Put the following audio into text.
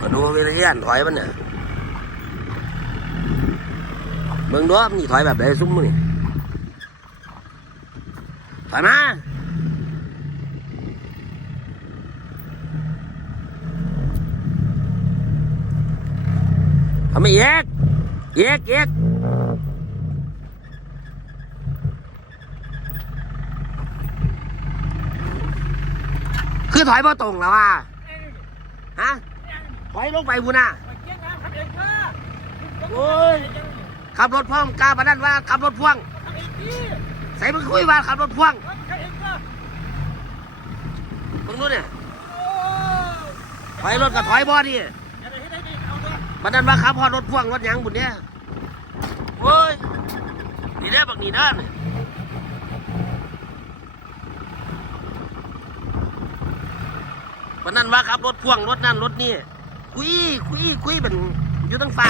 มาดูวิธีการถอยมันเนี่ยเบิ่งดูว่ามันสิถอยแบบไหนซุ้มมือนี่ถอยมาทำไมเอกเอกเอกคือถอยบ่ตรงแล้วว่ะฮะ ถอยลงไปบุญน่ะโอ้ยขับรถพ่วงกล้าปะนั่นว่าขับรถพ่วง ใส่มึงคุยว่าขับรถพ่วงมึงรู้เนี่ยถอยรถกับถอยบอดีปะนั่นว่าขับพอรถพ่วงรถหยังบุญเนี่ยโอ้ยนี่เด้อบักนี่เด้อนี่ปะนั่นว่าขับรถพ่วงรถนั่นรถนี่ คุยคุยคุยเป็นอยู่ตั้งฟ้า